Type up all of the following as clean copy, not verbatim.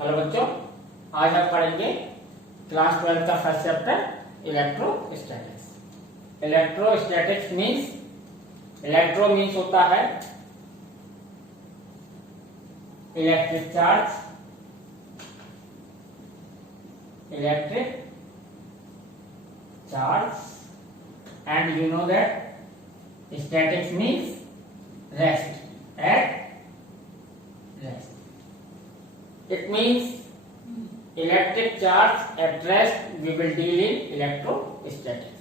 Hello बच्चों, आज हम पढ़ेंगे क्लास 12 का first chapter electrostatics. Electrostatics means electro means होता है electric charge, and you know that statics means rest, at rest. It means electric charge at rest we will deal in electrostatics.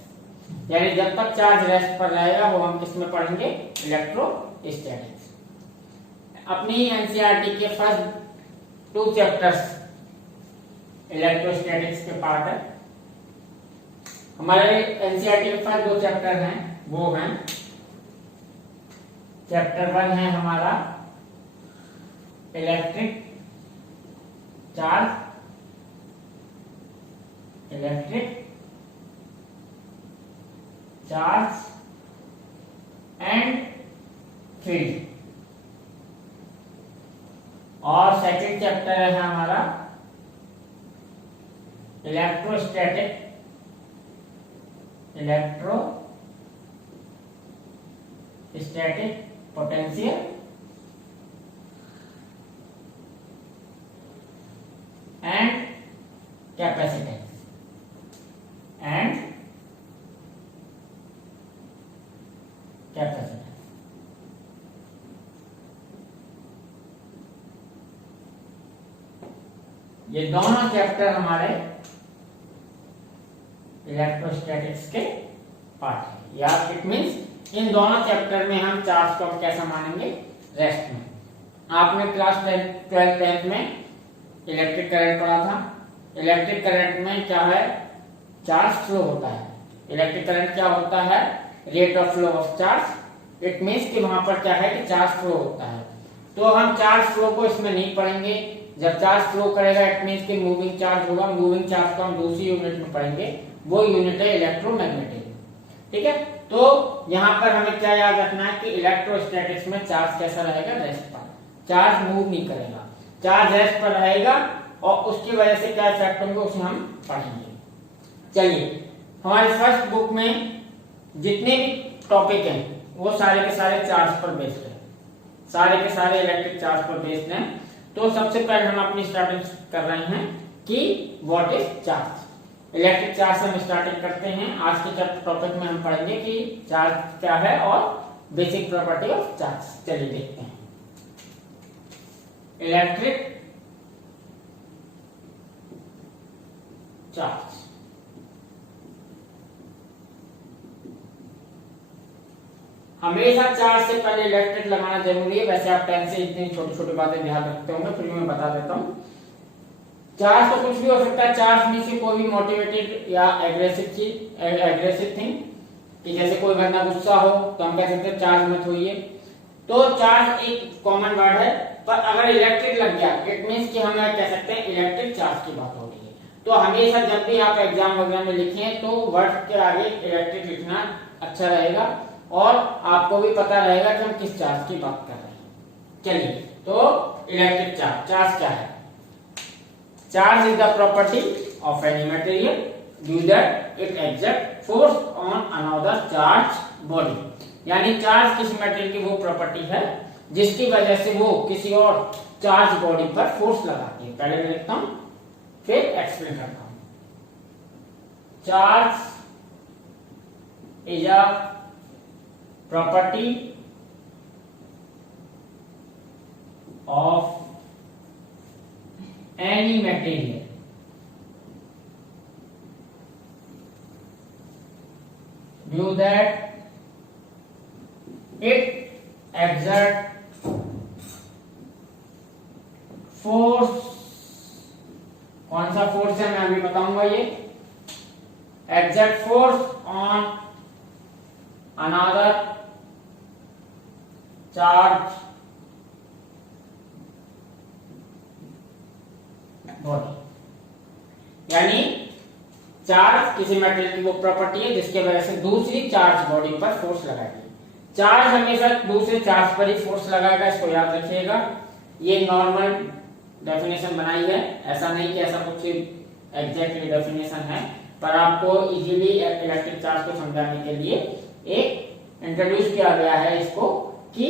यानी जब तक चार्ज रेस्ट पर रहेगा वो हम किस में पढ़ेंगे? इलेक्ट्रोस्टैटिक्स। अपनी एनसीईआरटी के फर्स्ट 2 चैप्टर्स इलेक्ट्रोस्टैटिक्स के पार्ट है। हमारे एनसीईआरटी के फर्स्ट 2 चैप्टर हैं, वो हैं चैप्टर 1 है हमारा इलेक्ट्रिक चार्ज एंड फील्ड, और सेकंड चैप्टर है हमारा इलेक्ट्रोस्टैटिक पोटेंशियल एंड कैपेसिटेंस ये दोनों चैप्टर हमारे इलेक्ट्रोस्टैटिक्स के पार्ट है। या इट मींस इन दोनों चैप्टर में हम चार्ज को कैसा मानेंगे? रेस्ट में। आपने क्लास 12th में इलेक्ट्रिक करंट पढ़ा था। इलेक्ट्रिक करंट में क्या है? चार्ज फ्लो होता है। इलेक्ट्रिक करंट क्या होता है? Rate of flow of charge. It means कि वहां पर क्या है कि चार्ज फ्लो होता है। तो हम चार्ज फ्लो को इसमें नहीं पढ़ेंगे। जब चार्ज फ्लो करेगा इट मींस कि मूविंग चार्ज होगा। मूविंग चार्ज को हम दूसरी यूनिट में पढ़ेंगे, वो यूनिट है इलेक्ट्रोमैग्नेटिक। ठीक है, तो यहाँ पर हमें क्या याद रखना है कि इलेक्ट्रोस्टैटिक्स में चार्ज कैसा रहेगा? रेस्ट पर। चार्ज मूव नहीं करेगा, चार्ज रेस्ट पर रहेगा, और उसकी वजह से क्या इफेक्ट होंगे उसे हम पढ़ेंगे। चलिए, हमारे फर्स्ट बुक में जितने भी टॉपिक हैं वो सारे के सारे चार्ज पर बेस्ड है, सारे के सारे इलेक्ट्रिक चार्ज पर बेस्ड हैं। तो सबसे पहले हम अपनी स्टार्टिंग कर रहे हैं कि what is charge. Electric charge से हम स्टार्टिंग करते हैं। आज के टॉपिक में हम पढ़ेंगे कि चार्ज क्या है और बेसिक प्रॉपर्टी ऑफ चार्ज। चलिए देखते हैं। इलेक्ट्रिक चार्ज हमेशा चार्ज से पहले इलेक्ट्रिक लगाना जरूरी है। वैसे आप 10 से इतनी छोटी छोटी बातें ध्यान रखते होंगे, फिर मैं बता देता हूँ। चार्ज तो कुछ भी हो सकता है। चार्ज में से कोई भी मोटिवेटेड या एग्रेसिव थिंग, कि जैसे कोई बंदा गुस्सा हो तो हम कह सकते हैं चार्ज मत होइए। तो चार्ज एक कॉमन वर्ड है, पर अगर इलेक्ट्रिक लग गया इट मींस कि हम कह सकते हैं इलेक्ट्रिक चार्ज की बात हो रही है। तो हमेशा जब भी आप एग्जाम वगैरह में लिखें तो वर्ड के आगे इलेक्ट्रिक लिखना अच्छा रहेगा, और आपको भी पता रहेगा कि हम किस चार्ज की बात कर रहे हैं। चलिए, तो इलेक्ट्रिक चार्ज क्या है? Charge is the property of any material due that it exert force on another charge body. यानी चार्ज किसी मटेरियल की वो प्रॉपर्टी है जिसकी वजह से वो किसी और चार्ज बॉडी पर फोर्स लगाती है। पहले मैं लिखता हूं, फिर एक्सप्लेन करता हूं। Charge is a property of any material due that it exert force। कौन सा फोर्स है मैं अभी बताऊंगा। ये exert force on another charge body. यानी चार्ज किसी मेटेरियल की वो प्रॉपर्टी है जिसके वजह से दूसरी चार्ज बॉडी पर फोर्स लगाएगी। चार्ज हमेशा दूसरे चार्ज पर ही फोर्स लगाएगा, इसको याद रखिएगा। ये नॉर्मल डेफिनेशन बनाई है, ऐसा नहीं कि ऐसा कुछ एग्जैक्टली डेफिनेशन है, पर आपको इजीली इलेक्ट्रिक चार्ज को समझाने के लिए एक इंट्रोड्यूस किया गया है इसको कि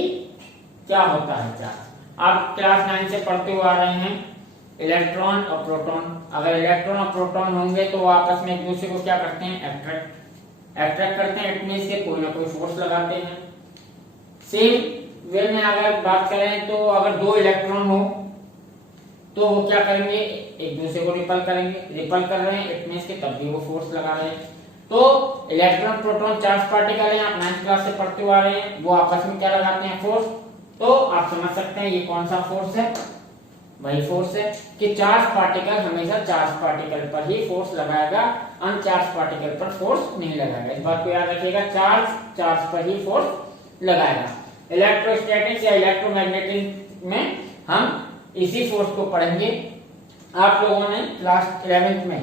क्या होता है चार्ज। आप क्लास 9 से पढ़ते हुए आ रहे हैं इलेक्ट्रॉन और प्रोटॉन। अगर इलेक्ट्रॉन और प्रोटॉन होंगे तो वो आपस में एक दूसरे को क्या करते हैं, अट्रैक्ट करते हैं, इट मींस के कोई ना कोई फोर्स लगाते हैं। सेम वे में अगर बात करें तो अगर दो इलेक्ट्रॉन हो तो वो क्या करेंगे, एक दूसरे को रिपल करेंगे, रिपल कर रहे हैं, इट मींस के तब भी वो फोर्स लगा रहे हैं। तो इलेक्ट्रॉन प्रोटॉन चार्ज पार्टिकल है, आप 9th क्लास से पढ़ते हुए आ रहे हैं, वो आपस में क्या लगाते हैं, फोर्स। तो आप समझ सकते हैं ये कौन सा फोर्स है, वही फोर्स है कि चार्ज पार्टिकल हमेशा चार्ज पार्टिकल पर ही फोर्स लगाएगा, अनचार्ज पार्टिकल पर फोर्स नहीं लगाएगा। इस बात को याद रखिएगा, चार्ज पर ही फोर्स लगाएगा। इलेक्ट्रोस्टैटिक्स या इलेक्ट्रोमैग्नेटिक में हम इसी फोर्स को पढ़ेंगे। आप लोगों ने क्लास 11th में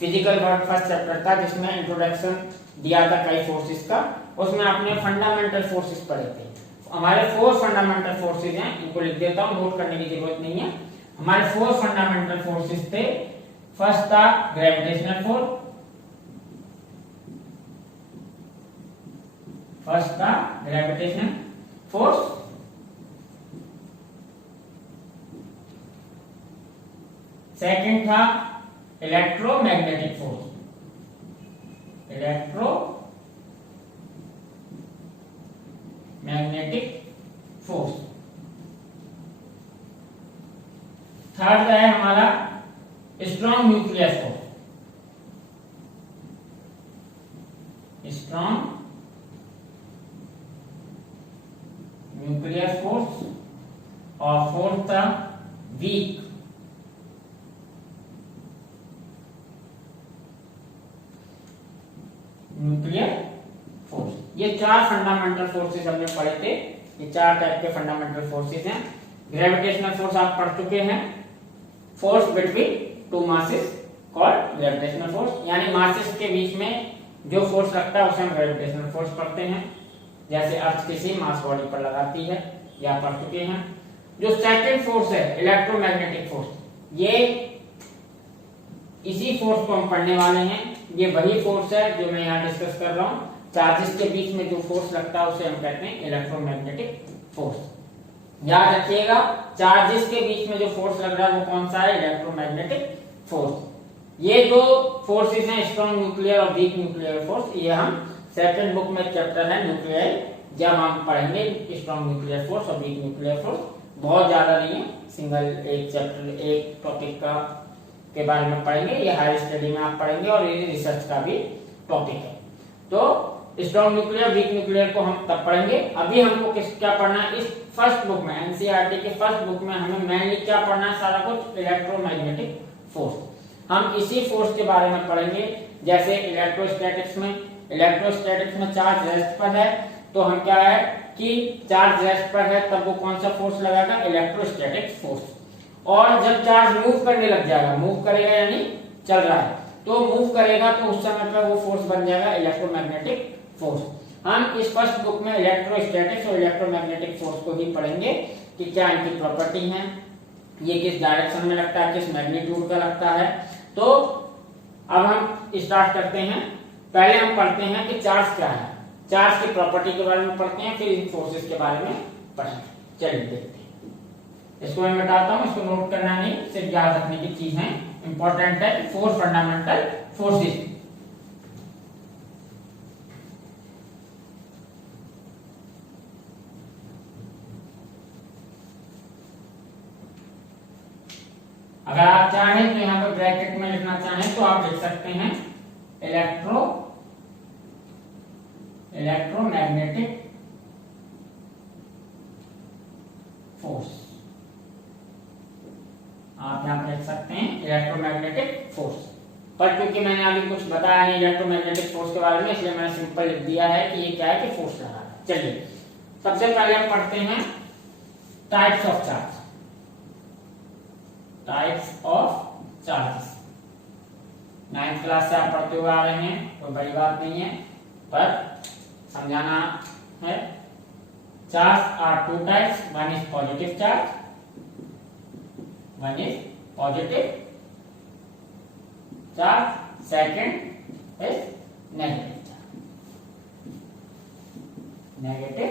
फिजिकल वर्क फर्स्ट चैप्टर था जिसमें इंट्रोडक्शन दिया था कई फोर्सेस का, उसमें आपने फंडामेंटल फोर्सेस पढ़े थे। हमारे 4 फंडामेंटल फोर्सेस हैं, इनको लिख देता हूं, नोट करने की जरूरत नहीं है। हमारे 4 फंडामेंटल फोर्सेस थे। फर्स्ट था ग्रेविटेशनल फोर्स, फोर्स। सेकंड था इलेक्ट्रोमैग्नेटिक फोर्स, थर्ड है हमारा स्ट्रॉन्ग न्यूक्लियर फोर्स, और फोर्थ था वीक न्यूक्लियर फोर्स। ये 4 फंडामेंटल फोर्सेस हमने पढ़े थे। ये 4 टाइप के फंडामेंटल फोर्सेस हैं। ग्रेविटेशनल फोर्स आप पढ़ चुके हैं, force between 2 masses called gravitational force, यानी मासेस के बीच में जो फोर्स लगता है उसे हम ग्रेविटेशनल फोर्स पढ़ते हैं, जैसे अर्थ किसी मास बॉडी पर लगाती है, या पढ़ चुके हैं। जो सेकंड फोर्स है इलेक्ट्रोमैग्नेटिक फोर्स, ये इसी फोर्स को हम पढ़ने वाले हैं। ये वही फोर्स है जो मैं यहाँ डिस्कस कर रहा हूँ। चार्जेस के बीच में जो फोर्स लगता है उसे हम कहते हैं इलेक्ट्रोमैग्नेटिक फोर्स। याद रखिएगा, चार्जेस के बीच में जो फोर्स लग रहा है वो कौन सा है, इलेक्ट्रोमैग्नेटिक फोर्स। ये दो फोर्सेस हैं, स्ट्रॉन्ग न्यूक्लियर और वीक न्यूक्लियर फोर्स। ये हम सेकंड बुक में चैप्टर है न्यूक्लियर, जब हम पढ़ेंगे स्ट्रॉन्ग न्यूक्लियर फोर्स और वीक न्यूक्लियर फोर्स। बहुत ज्यादा नहीं है, सिंगल एक चैप्टर एक टॉपिक का के बारे में पढ़ेंगे। ये हायर स्टडी में आप पढ़ेंगे और ये रिसर्च का भी टॉपिक है। तो स्ट्रॉन्ग न्यूक्लियर वीक न्यूक्लियर को हम तब पढ़ेंगे। अभी हमको क्या पढ़ना है, इस फर्स्ट बुक में, एनसीईआरटी के फर्स्ट बुक में हमें मेनली क्या पढ़ना है, सारा कुछ इलेक्ट्रोमैग्नेटिक फोर्स। हम इसी फोर्स के बारे में पढ़ेंगे। जैसे इलेक्ट्रोस्टैटिक्स में चार्ज रेस्ट पर है, तो हम क्या है कि चार्ज रेस्ट पर है तब वो कौन सा फोर्स लगाएगा, इलेक्ट्रोस्टैटिक फोर्स। और जब चार्ज मूव करने लग जाएगा, मूव करेगा यानी चल रहा है, तो मूव करेगा तो उस समय पर वो फोर्स बन जाएगा इलेक्ट्रोमैग्नेटिक फोर्स। हम इस फर्स्ट बुक में इलेक्ट्रोस्टैटिक्स और इलेक्ट्रोमैग्नेटिक फोर्स को ही पढ़ेंगे कि क्या इनकी प्रॉपर्टी है, ये किस डायरेक्शन में लगता है, किस मैग्नीट्यूड का लगता है। तो अब हम स्टार्ट करते हैं। पहले हम पढ़ते हैं कि चार्ज क्या है, चार्ज की प्रॉपर्टी के बारे में पढ़ते हैं, फिर इन फोर्सेस के बारे में पढ़ेंगे। चलिए देखते हैं। इसको मैं बताता हूं, इसको नोट करना नहीं, सिर्फ याद रखने की चीज है, इंपॉर्टेंट है। 4 फंडामेंटल फोर्सेस। अगर आप चाहें तो यहाँ पर ब्रैकेट में लिखना चाहें तो आप लिख सकते हैं इलेक्ट्रोमैग्नेटिक फोर्स। आप यहाँ पे लिख सकते हैं इलेक्ट्रोमैग्नेटिक फोर्स। पर क्योंकि मैंने अभी कुछ बताया नहीं इलेक्ट्रोमैग्नेटिक फोर्स के बारे में, इसलिए मैंने सिंपल लिख दिया है कि ये क्या है कि फोर्स लगा है। चलिए सबसे पहले हम पढ़ते हैं types of charge. Types of charges 9th class से आप पढ़ते हुए आ रहे हैं, कोई बड़ी बात नहीं है, पर समझाना है। Charge are 2 types, one is positive charge, one is positive charge, second is negative charge, negative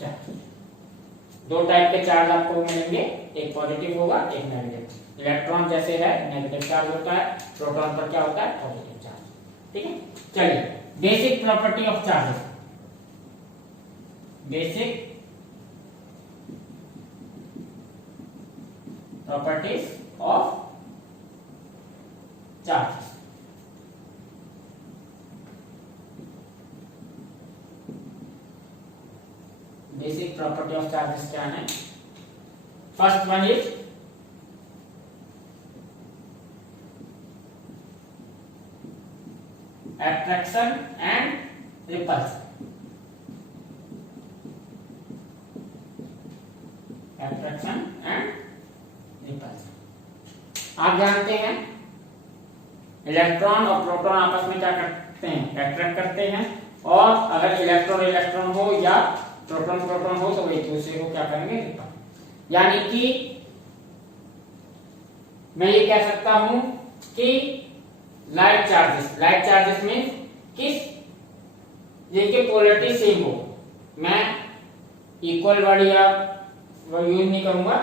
charge. दो टाइप के चार्ज आपको मिलेंगे, एक पॉजिटिव होगा एक नेगेटिव। इलेक्ट्रॉन जैसे है नेगेटिव चार्ज होता है, प्रोटॉन पर क्या होता है पॉजिटिव चार्ज। ठीक है, चलिए basic property of charges, basic properties of charges. Basic property of charges क्या है? First one is attraction and repulsion, attraction and repulsion। आप जानते हैं इलेक्ट्रॉन और प्रोटॉन आपस में क्या करते हैं, अट्रैक्ट करते हैं, और अगर इलेक्ट्रॉन इलेक्ट्रॉन हो या प्रोटॉन प्रोटॉन हो तो एक दूसरे को क्या करेंगे, रिपल। यानी कि मैं ये कह सकता हूं कि लाइट चार्जेस में किस जिनके पोलैरिटी सेम हो, मैं इक्वल वर्ड या यूज नहीं करूंगा।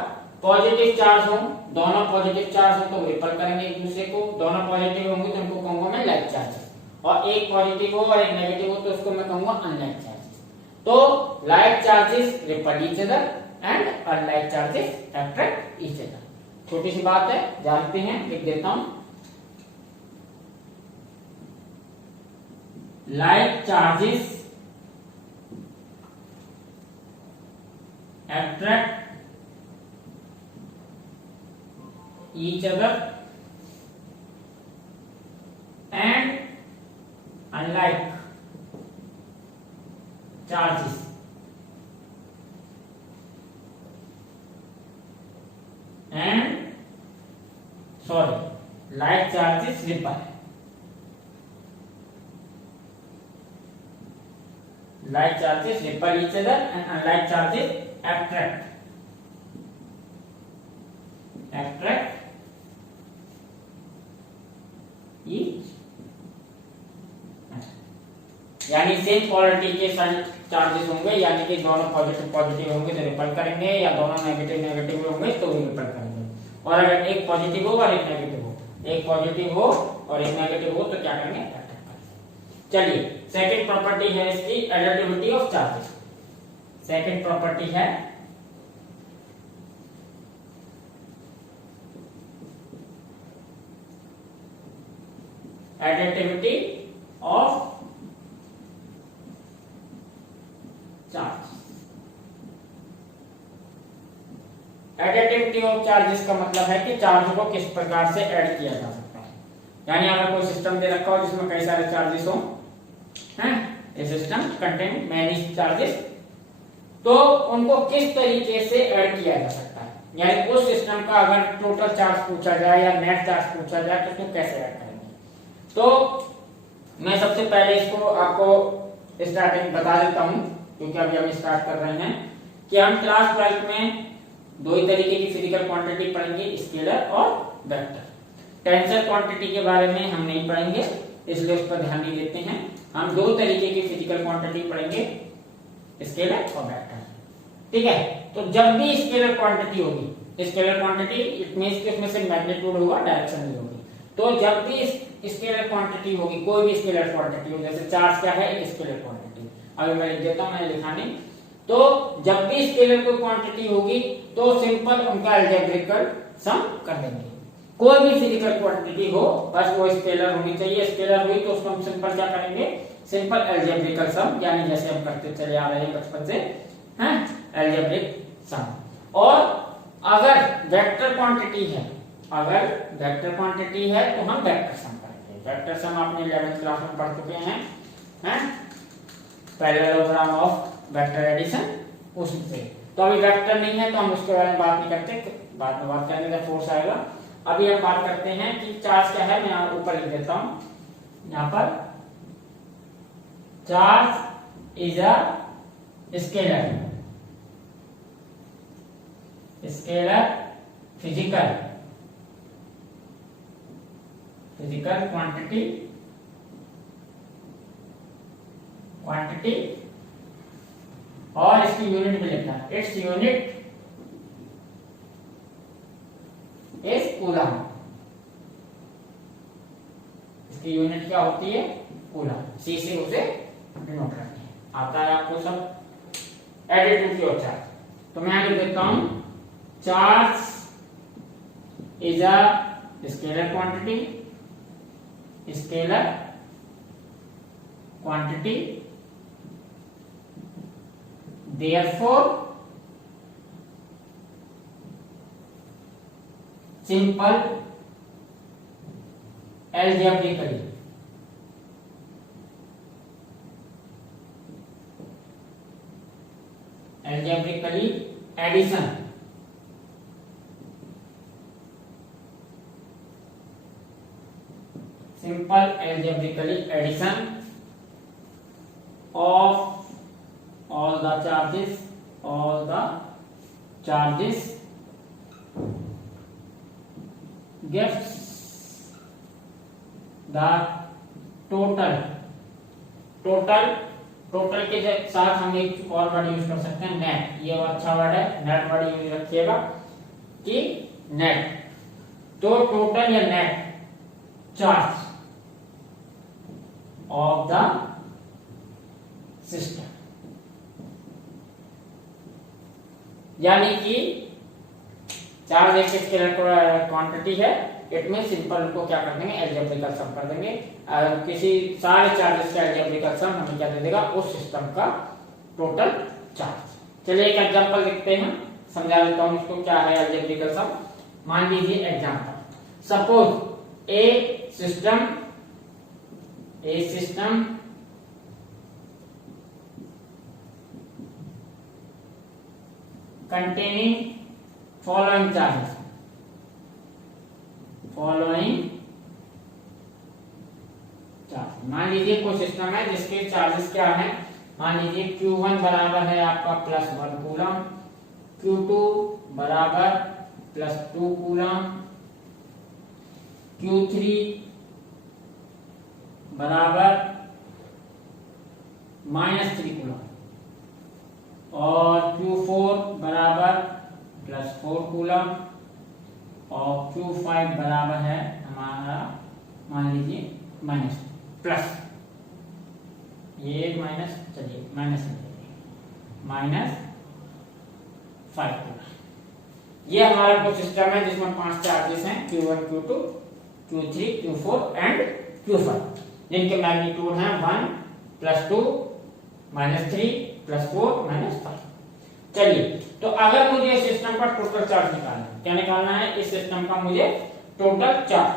पॉजिटिव चार्ज हो, दोनों पॉजिटिव चार्ज हो तो रिपल करेंगे एक दूसरे को, दोनों पॉजिटिव होंगे तो उनको कहूंगा मैं लाइट चार्जेस, और एक पॉजिटिव हो और एक नेगेटिव हो तो उसको मैं कहूंगा अनलाइट चार्जेस। तो light charges ripple each other and unlit charges attract each other. छोटी सी बात है, जानते हैं, लिख देता हूं। Like charges attract each other and unlike charges like charges repel, like charges repel each other and unlike charges attract each, यानी same quality के चार्जेस होंगे, यानी कि दोनों पॉजिटिव पॉजिटिव होंगे तो रिपल करेंगे, या दोनों नेगेटिव नेगेटिव होंगे तो रिपल करेंगे। और अगर एक पॉजिटिव हो और एक नेगेटिव हो, एक पॉजिटिव हो और एक नेगेटिव हो तो क्या करेंगे, अट्रैक्ट करेंगे। चलिए सेकंड प्रॉपर्टी है इसकी additivity of charges. Second property है additivity of charge. Additivity of charges का मतलब है कि चार्ज को किस प्रकार से ऐड किया जा सकता है। यानी अगर कोई सिस्टम दे रखा हो जिसमें कई सारे चार्जेस हो, हैं, ये सिस्टम कंटेन मैनी चार्जेस, तो उनको किस तरीके से ऐड किया जा सकता है। यानी उस सिस्टम का अगर टोटल चार्ज पूछा जाए या नेट चार्ज पूछा जाए तो उसको कैसे ऐड करेंगे। तो मैं सबसे पहले इसको आपको स्टार्टिंग बता देता हूं, क्योंकि अभी हम स्टार्ट कर रहे हैं कि हम क्लास 12 में दो ही तरीके की फिजिकल क्वांटिटी पढ़ेंगे, स्केलर और वेक्टर। टेंसर क्वांटिटी के बारे में हम नहीं पढ़ेंगे, इसलिए उस पर ध्यान नहीं देते हैं। हम दो तरीके की फिजिकल क्वांटिटी पढ़ेंगे, स्केलर और वेक्टर। ठीक है, तो जब भी स्केलर क्वांटिटी होगी, स्केलर क्वांटिटी इट मींस कि उसमें से मैग्नीट्यूड होगा, डायरेक्शन नहीं होगी। तो जब भी स्केलर क्वांटिटी होगी, कोई भी स्केलर क्वांटिटी हो, जैसे चार्ज क्या है, एक स्केलर क्वांटिटी, अभी मैं लिख देता हूं, मैंने लिखा नहीं। तो जब भी स्केलर कोई क्वांटिटी होगी तो सिंपल उनका अलजेब्रिकल सम कर देंगे। कोई भी फिजिकल क्वांटिटी हो, बस वो स्केलर होनी चाहिए। स्केलर हुई तो उसको हम सिंपल क्या करेंगे, सिंपल अलजेब्रिकल सम, यानी जैसे हम करते चले आ रहे हैं बचपन से, हैं, अलजेब्रिक सम। और अगर वेक्टर क्वांटिटी है, अगर वेक्टर क्वांटिटी है तो हम वेक्टर सम करेंगे। वेक्टर सम आपने 11th क्लास में पढ़ चुके हैं, पैरेललोग्राम ऑफ वेक्टर एडिशन, उससे। तो अभी वेक्टर नहीं है तो हम उसके बारे में बात नहीं करते, बाद में बात करने का फोर्स आएगा। अभी हम बात करते हैं कि चार्ज क्या है। मैं यहाँ ऊपर लिख देता हूं, यहाँ पर charge is a scalar, scalar physical quantity और इसकी यूनिट भी लिखना है, इट्स यूनिट इज कूलम। इसकी यूनिट क्या होती है? कूलम। सी से उसे नोट रखनी है। आता है आपको सब एडिटिव की ओर चार्ज। तो मैं आगे देता हूं, charge is a scalar quantity therefore simple algebraically addition simple algebraically addition of all the charges gives the total के साथ हम एक और वर्ड यूज कर सकते हैं, नेट। ये अच्छा वर्ड है, नेट वर्ड यूज रखिएगा कि नेट। तो टोटल या net charge of the system, यानी कि चार्ज एक स्केलर क्वांटिटी है, इट मीन सिंपल को क्या कर देंगे? एल्जेब्रिकल सम कर देंगे। किसी सारे चार्जेस का एल्जेब्रिकल सम हमें क्या दे देगा? उस सिस्टम का टोटल चार्ज। चलिए एक एग्जांपल देखते हैं, समझा देता हूं इसको क्या है एल्जेब्रिकल सम। मान लीजिए एग्जांपल, सपोज ए सिस्टम containing following charges, मान लीजिए कोई सिस्टम है जिसके चार्जेस क्या है? मान लीजिए Q1 बराबर है आपका +1 कूलम, Q2 बराबर +2 कूलम, Q3 बराबर -3 कूलम और Q4 बराबर +4 कूलम और Q5 बराबर है हमारा मान लीजिए माइनस प्लस, ये माइनस, चलिए -5 कूलम। ये हमारा कुछ सिस्टम है जिसमें 5 चार्जेस हैं, Q1 Q2 Q3 Q4 and Q5, जिनके मैग्नीट्यूड हैं 1 +2 -3 +4 -5। चलिए, तो अगर मुझे इस सिस्टम का टोटल चार्ज निकालना है, क्या निकालना है? इस सिस्टम का मुझे टोटल चार्ज।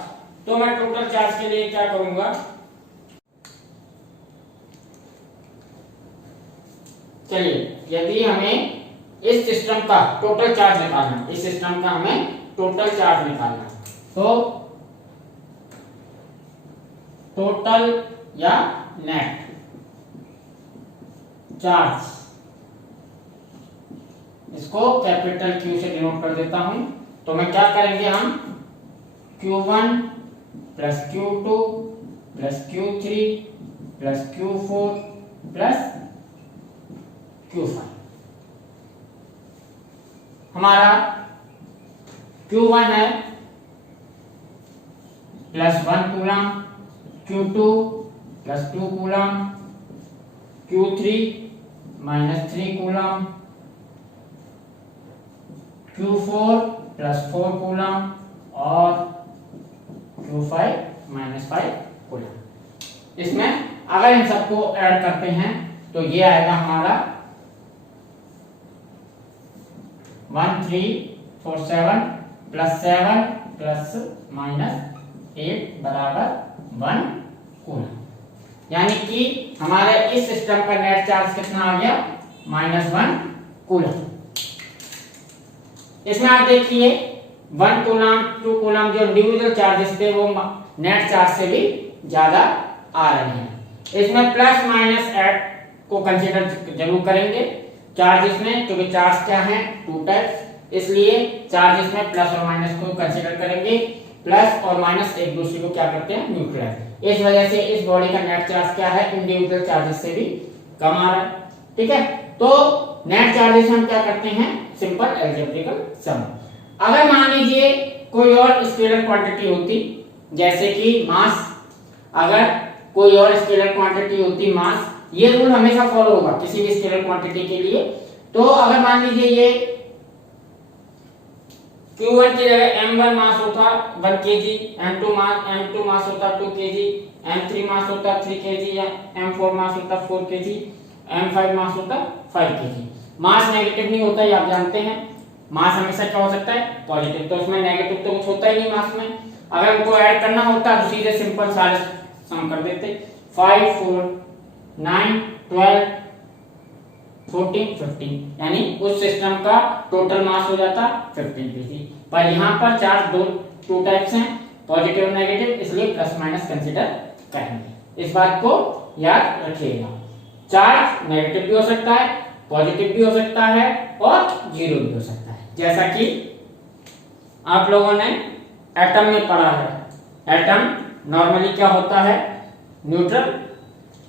तो मैं टोटल चार्ज के लिए क्या करूंगा? चलिए, यदि हमें इस सिस्टम का टोटल चार्ज निकालना है, इस सिस्टम का हमें टोटल चार्ज निकालना है, तो टोटल या नेट चार्ज, इसको कैपिटल Q से डिनोट कर देता हूं। तो मैं क्या करेंगे हम? Q1 + Q2 + Q3 + Q4 + Q5। हमारा Q1 है +1 coulomb, Q2 +2 coulomb, Q3 -3 coulomb, Q4 +4 coulomb और Q5 -5 कूलम। इसमें अगर इन सबको ऐड करते हैं तो ये आएगा हमारा 1347 +7 ±8 बराबर 1 कूलम। यानी कि हमारे इस सिस्टम का नेट चार्ज कितना आ गया? -1 कूलम। इसमें आप देखिए 1 कूलम 2 कूलम जो इंडिविजुअल चार्जेस थे वो नेट चार्ज से भी ज्यादा आ रहे हैं। इसमें प्लस माइनस ऐड को कंसीडर जरूर करेंगे चार्जेस में, क्योंकि चार्ज क्या है? 2 टाइप्स, इसलिए चार्जेस में प्लस और माइनस को कंसीडर करेंगे। प्लस और माइनस एक दूसरे को क्या करते हैं, न्यूट्रलाइज। इस वजह से इस बॉडी का नेट चार्ज क्या है, इंडिविजुअल चार्जेस से भी कम आ रहा है। ठीक है, तो नेट चार्जेस हम क्या करते हैं, सिंपल अलजेब्रिकल सम। अगर मान लीजिए कोई और स्केलर क्वांटिटी होती, जैसे कि मास, अगर कोई और स्केलर क्वांटिटी होती मास, ये रूल हमेशा फॉलो होगा किसी भी स्केलर क्वांटिटी के लिए। तो अगर मान लीजिए ये Q1 की जगह M1 मास होता 1 kg, M2 मास होता 2 kg, M3 मास होता 3 kg, या M4 मास होता 4 kg, M5 मास होता 5 kg। मास नेगेटिव नहीं होता, ये आप जानते हैं। मास हमेशा क्या हो सकता है, पॉजिटिव, तो उसमें नेगेटिव तो कुछ होता ही नहीं मास में। अगर उनको ऐड करना होता तो सीधे सिंपल सारे सम कर देते, 5 4 9 12 14 15, यानी उस सिस्टम का टोटल मास हो जाता 15 kg। पर यहाँ पर चार्ज दो टाइप्स हैं, पॉजिटिव और नेगेटिव, इसलिए प्लस माइनस कंसीडर करेंगे। इस बात को याद रखिएगा। चार्ज नेगेटिव भी हो सकता है, पॉजिटिव भी हो सकता है और जीरो भी हो सकता है। जैसा कि आप लोगों ने एटम में पढ़ा है। एटम नॉर्मली क्या होता है, न्यूट्रल।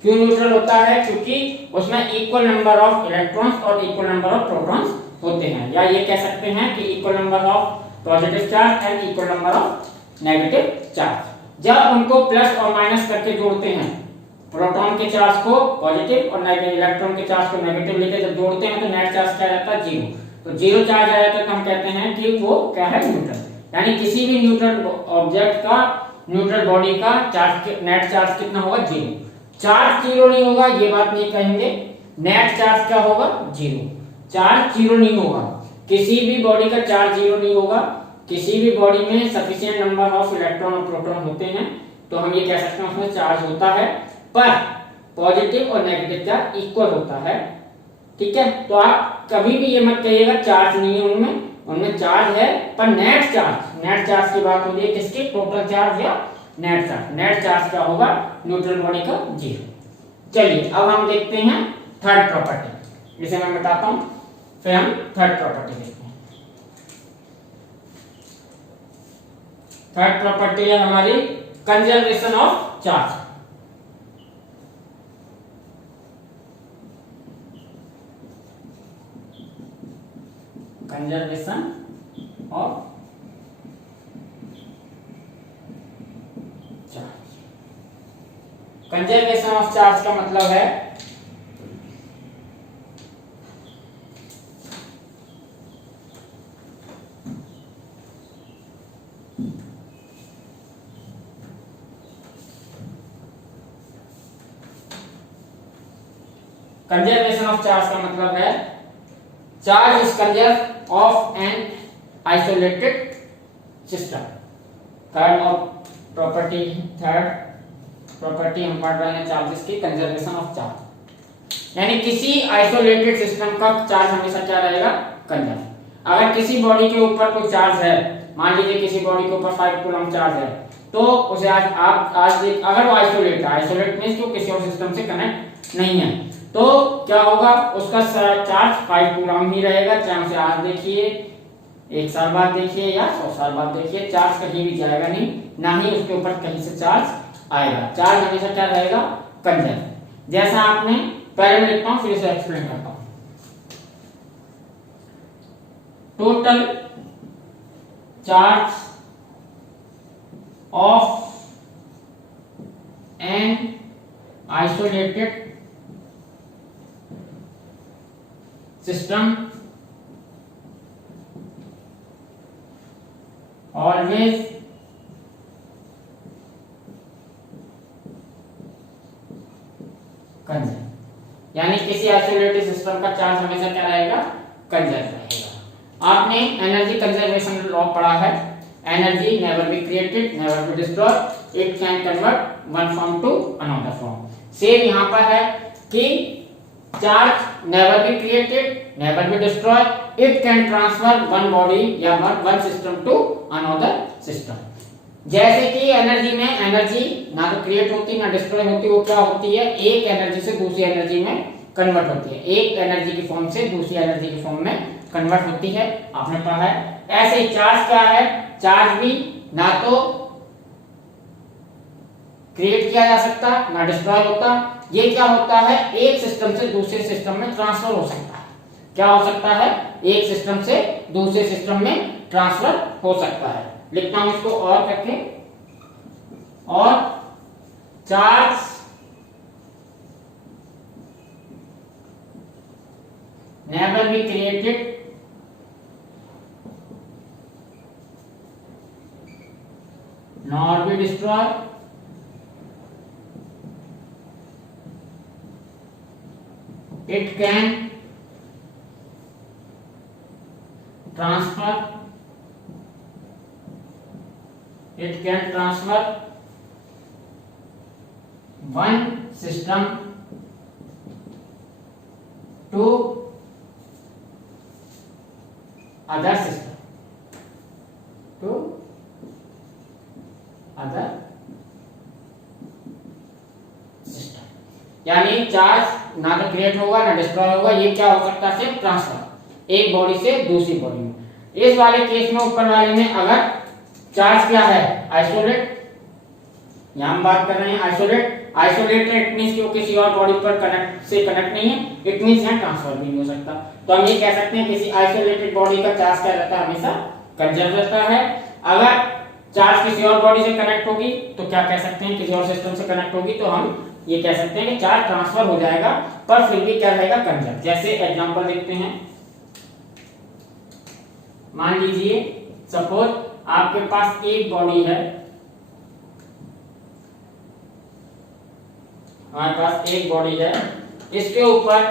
क्यों न्यूट्रल होता है, क्योंकि उसमें इक्वल नंबर ऑफ इलेक्ट्रॉन्स और इक्वल नंबर ऑफ प्रोटॉन्स होते हैं, या ये कह सकते हैं कि equal number of positive charge and equal number of negative charge. जब उनको प्लस और माइनस करके जोड़ते हैं, प्रोटॉन के चार्ज को पॉजिटिव और इलेक्ट्रॉन के चार्ज को नेगेटिव लेके जब जोड़ते हैं तो नेट चार्ज क्या रहता है, जीरो। तो जीरो चार्ज आ जाता है तो हम कहते हैं कि वो क्या है, न्यूट्रल। यानी किसी भी न्यूट्रल ऑब्जेक्ट का, न्यूट्रल बॉडी का चार्ज, नेट चार्ज कितना होगा, जीरो। चार्ज जीरो नहीं होगा ये बात नहीं कहेंगे, नेट चार्ज क्या होगा, जीरो। चार्ज जीरो नहीं होगा, किसी भी बॉडी का चार्ज जीरो नहीं होगा। किसी भी बॉडी में सफिशिएंट नंबर ऑफ इलेक्ट्रॉन और प्रोटॉन होते हैं तो हम ये कह सकते हैं उसमें चार्ज होता है, पर पॉजिटिव और नेगेटिव चार्ज इक्वल होता है। ठीक है, तो आप कभी भी ये मत कहिएगा चार्ज नहीं है उनमें, उनमें चार्ज है पर नेट चार्ज, नेट चार्ज की बात हो रही है किसकी, टोटल चार्ज या नेट चार्ज। नेट चार्ज क्या होगा, न्यूट्रल बॉडी का जीरो। चलिए अब हम देखते हैं थर्ड प्रॉपर्टी, इसे मैं बताता हूं, फिर हम थर्ड प्रॉपर्टी देखते हैं। थर्ड प्रॉपर्टी है हमारी conservation of charge. Conservation of charge. Conservation of charge का मतलब है कंजर्वेशन ऑफ चार्ज का मतलब है charge is conserve of an isolated system. Third property हम पढ़ रहे हैं चार्जेस की, कंजर्वेशन ऑफ चार्ज। यानी किसी आइसोलेटेड सिस्टम का चार्ज हमेशा क्या रहेगा, कंजर्व। अगर किसी बॉडी के ऊपर कोई चार्ज है, मान लीजिए किसी बॉडी के ऊपर 5 कूलम चार्ज है, तो उसे अगर वो आइसोलेट है, आइसोलेट मींस कि किसी और सिस्टम से कनेक्ट नहीं है, तो क्या होगा, उसका चार्ज 5 कूलम ही रहेगा। चाहे उसे आज देखिए, 1 साल बाद देखिए या 100 साल बाद देखिए, चार्ज कहीं भी जाएगा नहीं, ना ही उसके ऊपर कहीं से चार्ज आएगा। चार्ज हमेशा क्या रहेगा, कंजर्व। जैसा आपने पहले में लिखता हूं, फिर इसे एक्सप्लेन करता हूं। Total charge of an isolated system always conserve. यानी किसी आइसोलेटेड सिस्टम का चार्ज हमेशा क्या रहेगा, कंजर्व रहेगा। आपने एनर्जी कंजर्वेशन लॉ पढ़ा है, energy never be created, never be destroyed, it can convert one form to another form. Same यहां पर है कि charge never be created, never be destroyed, it can transfer one body या one system to another system. जैसे कि energy में energy ना तो क्रिएट होती ना डिस्ट्रॉय होती, वो क्या होती है, एक एनर्जी से दूसरी एनर्जी में कन्वर्ट होती है, एक एनर्जी की फॉर्म से दूसरी एनर्जी की फॉर्म में कन्वर्ट होती है, आपने पढ़ा है। ऐसे ही चार्ज क्या है, चार्ज भी ना तो क्रिएट किया जा सकता ना डिस्ट्रॉय होता। ये क्या होता है, एक सिस्टम से दूसरे सिस्टम में ट्रांसफर हो सकता है। क्या हो सकता है, एक सिस्टम से दूसरे सिस्टम में ट्रांसफर हो सकता है। लिखता हूं इसको और करके, और charge never be created nor be destroyed it can transfer one system to other system यानी चार्ज ना तो क्रिएट होगा ना डिस्ट्रॉय होगा, ये क्या हो सकता है, सिर्फ ट्रांसफर एक बॉडी से दूसरी बॉडी में। इस वाले केस में, ऊपर वाले में अगर चार्ज क्या है, आइसोलेट, यहां हम बात कर रहे हैं आइसोलेटेड, इट मींस कि वो किसी और बॉडी पर कनेक्ट नहीं है, इट मींस यहां ट्रांसफर भी नहीं हो सकता। तो हम ये कह सकते हैं किसी आइसोलेटेड बॉडी का चार्ज क्या रहता है, हमेशा कंजर्व रहता है। अगर चार्ज किसी और बॉडी से कनेक्ट होगी तो क्या कह सकते हैं, किसी और सिस्टम से कनेक्ट होगी तो हम ये कह सकते हैं कि चार्ज ट्रांसफर हो जाएगा, पर फिर भी क्या रहेगा, कंजर्व। जैसे एग्जांपल देखते हैं, मान लीजिए सपोज आपके पास एक बॉडी है, हमारे पास एक बॉडी है, इसके ऊपर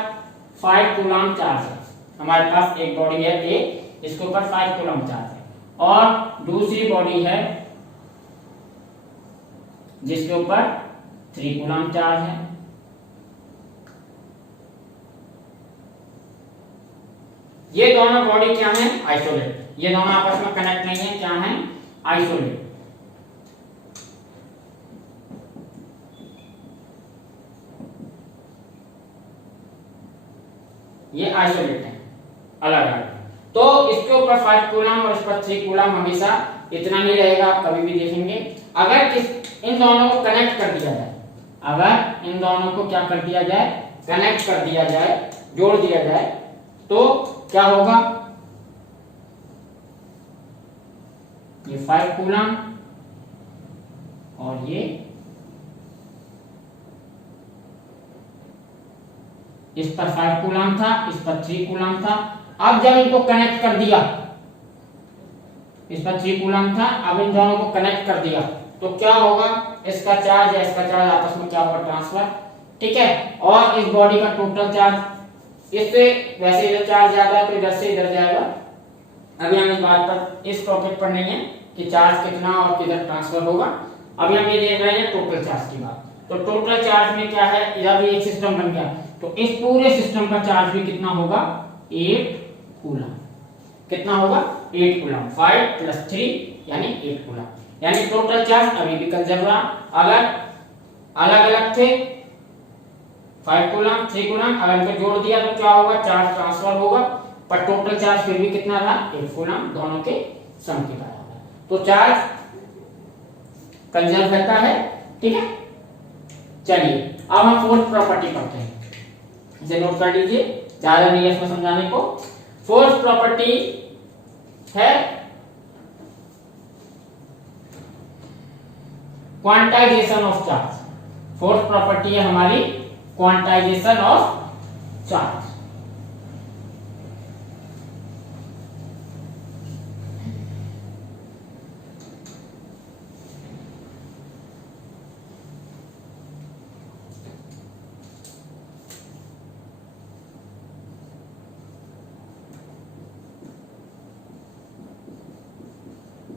5 कूलम चार्ज है। हमारे पास एक बॉडी है ए, इसके ऊपर 5 कूलम चार्ज है, और दूसरी बॉडी है जिसके ऊपर 3 कूलम चार्ज है। ये दोनों बॉडी क्या है, आइसोलेट, ये दोनों आपस में कनेक्ट नहीं है, क्या है, आइसोलेट। ये आइसोलेट है, अलग अलग। तो इसके ऊपर 5 कूलम और इस पर 3 कूलम, हमेशा इतना नहीं रहेगा, आप कभी भी देखेंगे। अगर इन दोनों को कनेक्ट कर दिया जाए, अगर इन दोनों को क्या कर दिया जाए, कनेक्ट कर दिया जाए, जोड़ दिया जाए, तो क्या होगा, ये 5 कूलम और ये इस पर 5 कूलम था, इस पर 3 कूलम था। अब जब इनको कनेक्ट कर दिया, इस पर 3 कूलम था, अब इन दोनों को कनेक्ट कर दिया तो क्या होगा, इसका चार्ज या इसका चार्ज आपस में क्या होगा, ट्रांसफर, ठीक है। और इस बॉडी का टोटल चार्ज, इससे वैसे इधर चार्ज ज्यादा है तो इधर से इधर जाएगा। अभी हम इस बात पर, इस टॉपिक पर नहीं है कि चार्ज कितना और किधर ट्रांसफर होगा, अभी हम ये देख रहे हैं टोटल चार्ज की बात। तो टोटल चार्ज में क्या है, इधर भी एक सिस्टम बन गया, तो इस पूरे सिस्टम का चार्ज भी कितना होगा, 8 कूलम। कितना होगा, 8 कूलम, 5 + 3 यानी 8 कूलम। यानी टोटल चार्ज अभी भी कंजर्व रहा। अगर अलग अलग थे 5 कूलम 3 कूलम, अगर इनको जोड़ दिया तो क्या होगा, चार्ज ट्रांसफर होगा, पर टोटल चार्ज फिर भी कितना रहा, 8 कूलम, दोनों के सम के बराबर। तो चार्ज कंजर्व रहता है, ठीक है। चलिए अब हम फोर्स प्रॉपर्टी पढ़ते हैं, इसे नोट कर लीजिए, ज्यादा नहीं है इसमें समझाने को। फोर्स प्रॉपर्टी है quantization of charge. Fourth property है हमारी quantization of charge.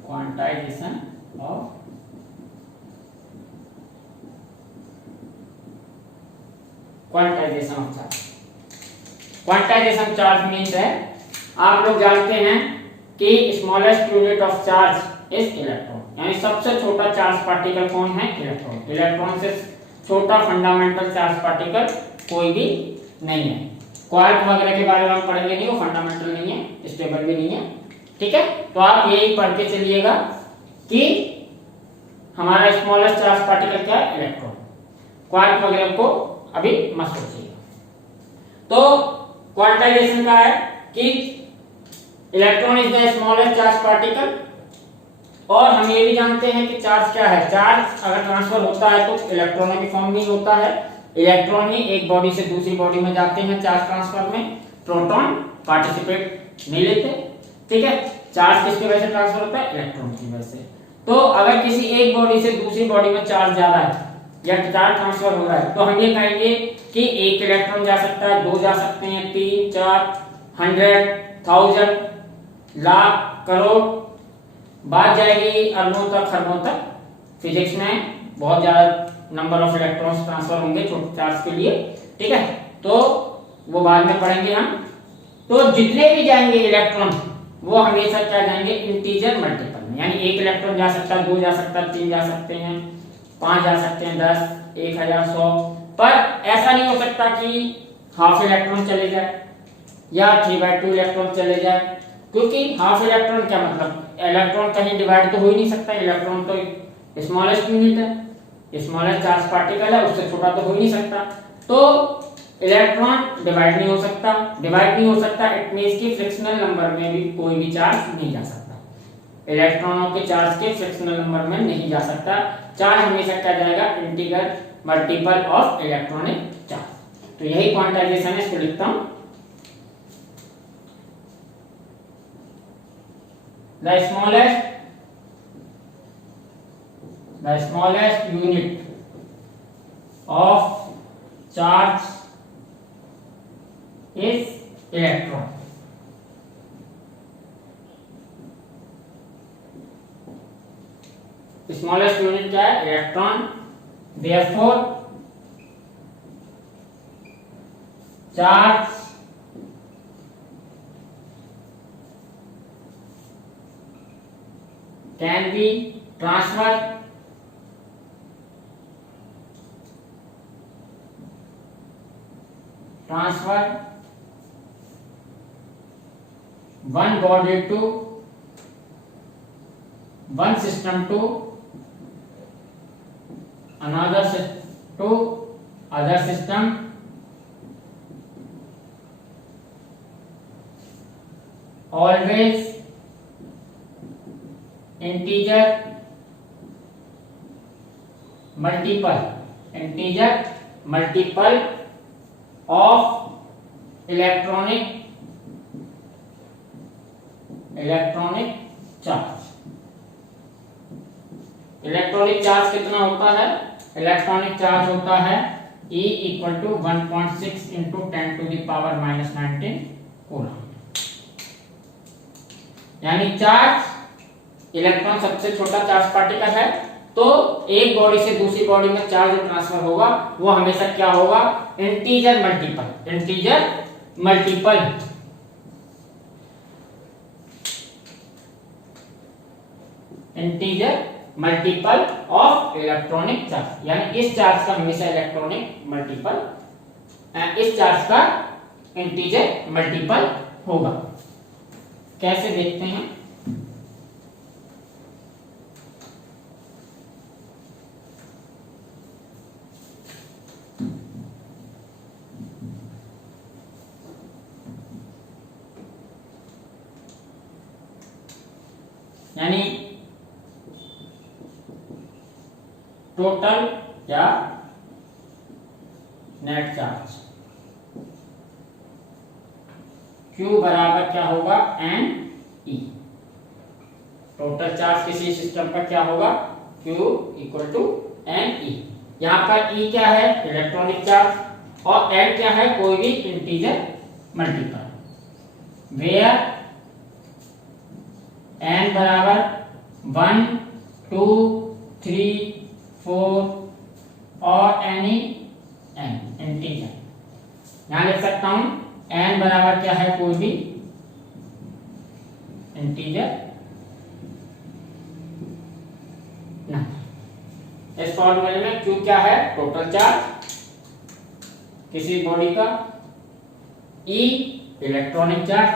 Quantization of quantization of charge. Quantization charge means है, आप लोग जानते हैं कि smallest unit of charge is electron, यानी सबसे छोटा चार्ज पार्टिकल कौन है, इलेक्ट्रॉन। इलेक्ट्रॉन से छोटा फंडामेंटल चार्ज पार्टिकल कोई भी नहीं है। क्वार्क वगैरह के बारे में हम पढ़ेंगे नहीं, वो फंडामेंटल नहीं है, स्टेबल भी नहीं है, ठीक है। तो आप यही पढ़ के चलिएगा कि हमारा स्मॉलेस्ट चार्ज पार्टिकल क्या है, इलेक्ट्रॉन। क्वार्क वगैरह को अभी मत सोचिएगा। तो क्वांटाइजेशन का है कि electron is the smallest charge particle, और हम ये भी जानते हैं कि चार्ज क्या है, चार्ज अगर ट्रांसफर होता है तो इलेक्ट्रॉनों की फॉर्म में ही होता है। इलेक्ट्रॉन ही एक बॉडी से दूसरी बॉडी में जाते हैं चार्ज ट्रांसफर में, प्रोटॉन पार्टिसिपेट नहीं लेते, ठीक है। चार्ज किसकी वजह से ट्रांसफर होता है, इलेक्ट्रॉन की वजह से। तो अगर किसी एक बॉडी से दूसरी बॉडी में चार्ज जा रहा है या चार्ज ट्रांसफर हो रहा है, तो हम ये कहेंगे कि एक इलेक्ट्रॉन जा सकता है, दो जा सकते हैं, 3, 4, 100, 1000, लाख, करोड़, बात जाएगी अरबों तक, खरबों तक। फिजिक्स में बहुत ज्यादा नंबर ऑफ इलेक्ट्रॉन्स ट्रांसफर होंगे छोटे चार्ज के लिए, ठीक है। तो वो बाद में पढ़ेंगे हम। तो जितने भी जाएंगे इलेक्ट्रॉन वो हमेशा क्या जाएंगे, इंटीजर मल्टीपल में। यानी एक इलेक्ट्रॉन जा सकता है, दो जा सकता है, 3 जा सकते हैं, 5 जा सकते हैं, 10, 1000, 100। पर ऐसा नहीं हो सकता कि हाफ इलेक्ट्रॉन चले जाए या 3/2 इलेक्ट्रॉन चले जाए, क्योंकि हाफ इलेक्ट्रॉन क्या मतलब, इलेक्ट्रॉन कहीं डिवाइड तो हो ही नहीं सकता। इलेक्ट्रॉन तो स्मॉलेस्ट यूनिट है, स्मॉलेस्ट चार्ज पार्टिकल है, उससे छोटा तो हो ही नहीं सकता। तो इलेक्ट्रॉन डिवाइड नहीं हो सकता, डिवाइड नहीं हो सकता, इट मींस कि फ्रिक्शनल नंबर में भी कोई भी चार्ज नहीं जा सकता। इलेक्ट्रॉनों के चार्ज के फ्रिक्शनल नंबर में नहीं जा सकता। चार्ज हमेशा क्या जाएगा, integer multiple of electronic charge. तो यही क्वांटाइजेशन है, इसको लिखता हूं। The smallest unit of charge is electron. Smallest unit क्या है, electron. Therefore charge can be transferred one body to one system to another to other system always integer multiple of electronic charge। Electronic charge कितना होता है, electronic charge होता है E = 1.6 × 10⁻⁻19 coulomb. यानी charge, electron सबसे छोटा चार्ज पार्टिकल है, तो एक बॉडी से दूसरी बॉडी में चार्ज ट्रांसफर होगा वो हमेशा क्या होगा, integer multiple of electronic charge. यानी इस चार्ज का हमेशा इलेक्ट्रॉनिक मल्टीपल, इस चार्ज का इंटीजर मल्टीपल होगा। कैसे देखते हैं, यानी टोटल या नेट चार्ज Q बराबर क्या होगा, NE। टोटल चार्ज किसी सिस्टम का क्या होगा, Q = NE। यहाँ पर E क्या है, इलेक्ट्रॉनिक चार्ज, और N क्या है, कोई भी इंटीजर मल्टीपल। वेयर N बराबर 1, 2, 3, 4 और एनी n इंटीजर। यहां लिख सकता हूं n बराबर क्या है, कोई भी इंटीजर नहीं। इस फॉर्मूले में Q क्या है, टोटल चार्ज किसी बॉडी का, E इलेक्ट्रॉनिक चार्ज,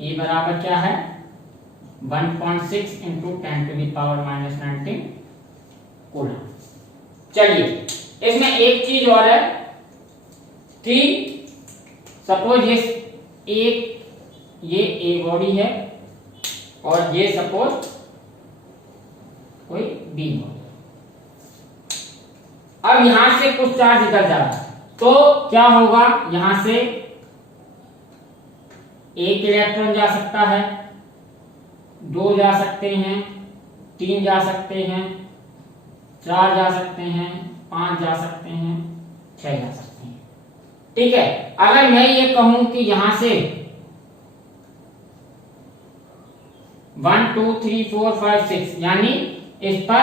E बराबर क्या है 1.6 इंटू 10⁻⁻19 कूलम। चलिए इसमें एक चीज और है कि सपोज ये ए बॉडी है और ये सपोज कोई बी बॉडी। अब यहां से कुछ चार्ज इधर जा रहा है तो क्या होगा, यहां से एक इलेक्ट्रॉन जा सकता है, 2 जा सकते हैं, 3 जा सकते हैं, 4 जा सकते हैं, 5 जा सकते हैं, 6 जा सकते हैं। ठीक है, अगर मैं ये कहूं कि यहां से 1 2 3 4 5 6 यानी इस पर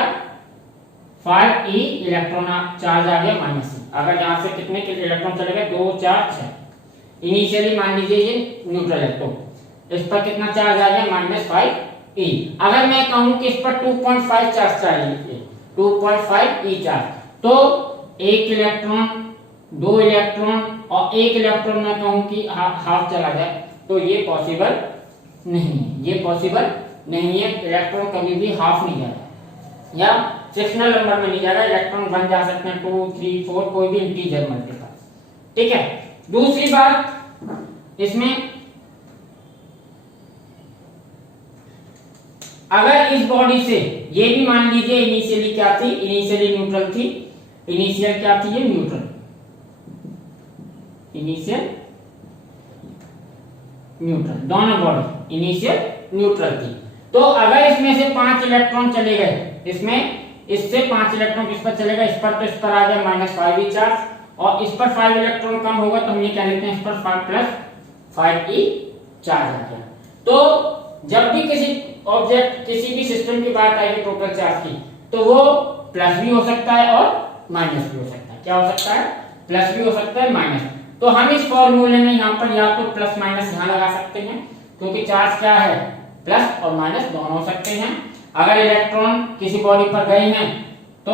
5e इलेक्ट्रॉन चार्ज आ गया माइनस। अगर यहां से कितने के इलेक्ट्रॉन चले गए 2 4 6, इनिशियली मान लीजिए ये न्यूट्रल है तो इस पर कितना चार्ज आ गया -5e। अगर मैं कहूं कि इस पर 2.5 चार्ज चाहिए, 2.5e चार्ज, तो एक इलेक्ट्रॉन, 2 इलेक्ट्रॉन और 1 इलेक्ट्रॉन मैं कहूं कि हाफ चला जाए, तो ये पॉसिबल नहीं है, ये पॉसिबल नहीं है। इलेक्ट्रॉन कभी भी हाफ नहीं जाता या फ्रैक्शनल नंबर में नहीं जा रहा। इलेक्ट्रॉन 1 जा सकते हैं, 2 3 4 कोई भी इंटीजर मल्टीपल। ठीक है, दूसरी बात इसमें अगर इस बॉडी से ये भी मान लीजिए इनिशियली क्या थी, इनिशियली न्यूट्रल थी, इनिशियल क्या थी ये न्यूट्रल, इनिशियल न्यूट्रल, दोनों बॉडी इनिशियल न्यूट्रल थी। तो अगर इसमें से 5 इलेक्ट्रॉन चले गए, इसमें इससे 5 इलेक्ट्रॉन किस पर चलेगा, इस पर, तो इस पर आ गया -5e चार्ज, और इस पर 5 इलेक्ट्रॉन कम होगा तो हम ये क्या लिखते हैं, इस पर 5 + 5e चार्ज आ गया। तो जब भी किसी ऑब्जेक्ट, किसी भी सिस्टम की बात आएगी टोटल चार्ज की, तो वो प्लस भी हो सकता है और माइनस भी हो सकता है। क्या हो सकता है, प्लस भी हो सकता है, माइनस। तो हम इस फॉर्मूले में यहाँ पर या तो प्लस माइनस यहाँ लगा सकते हैं, क्योंकि चार्ज क्या है, प्लस और माइनस दोनों हो सकते हैं। अगर इलेक्ट्रॉन किसी बॉडी पर गए हैं तो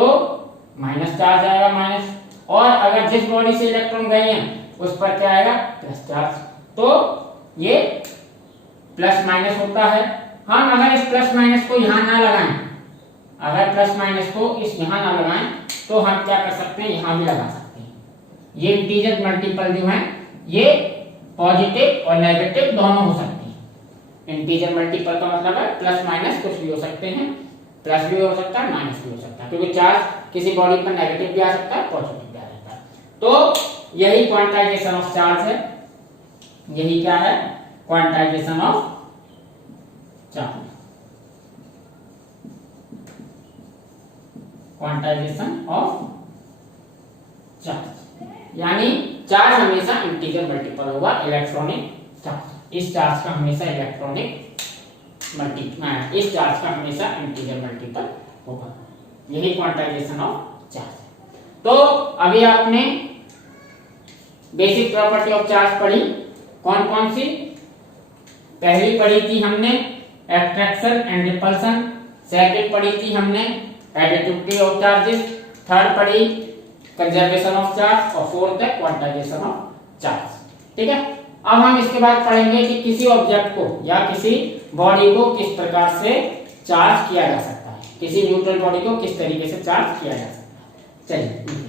माइनस चार्ज आएगा, माइनस, और अगर जिस बॉडी से इलेक्ट्रॉन गए हैं उस पर क्या आएगा, प्लस चार्ज। तो ये प्लस माइनस होता है। हम अगर इस प्लस माइनस को यहाँ ना लगाएं, अगर प्लस माइनस को इस यहाँ ना लगाएं, तो हम क्या कर सकते हैं, यहाँ भी लगा सकते हैं। ये इंटीजर मल्टीपल जो है ये पॉजिटिव और नेगेटिव दोनों हो सकते हैं। इंटीजर मल्टीपल का मतलब है प्लस माइनस कुछ भी हो सकते हैं, प्लस भी हो सकता है, माइनस भी हो सकता है, क्योंकि चार्ज किसी बॉडी पर नेगेटिव भी आ सकता है, पॉजिटिव भी आ सकता है। तो यही क्वांटाइजेशन ऑफ चार्ज है, यही क्या है, quantization of charge, quantization of charge, यानी चार्ज हमेशा इंटीजर मल्टीपल होगा, इलेक्ट्रॉनिक चार्ज। इस चार्ज का हमेशा इलेक्ट्रॉनिक मल्टीपल, इस चार्ज का हमेशा इंटीजर मल्टीपल होगा, यही क्वांटाइजेशन ऑफ चार्ज। तो अभी आपने बेसिक प्रॉपर्टी ऑफ चार्ज पढ़ी, कौन कौन सी, पहली पढ़ी थी हमने एट्रैक्शन एंड रिपल्शन, सेकंड पढ़ी थी हमने एडिटिविटी ऑफ चार्जेस, थर्ड पढ़ी कंजर्वेशन ऑफ चार्ज, और फोर्थ है क्वांटाइजेशन ऑफ चार्ज। ठीक है, अब हम इसके बाद पढ़ेंगे कि किसी ऑब्जेक्ट को या किसी बॉडी को किस प्रकार से चार्ज किया जा सकता है, किसी न्यूट्रल बॉडी को किस तरीके से चार्ज किया जा सकता है। चलिए।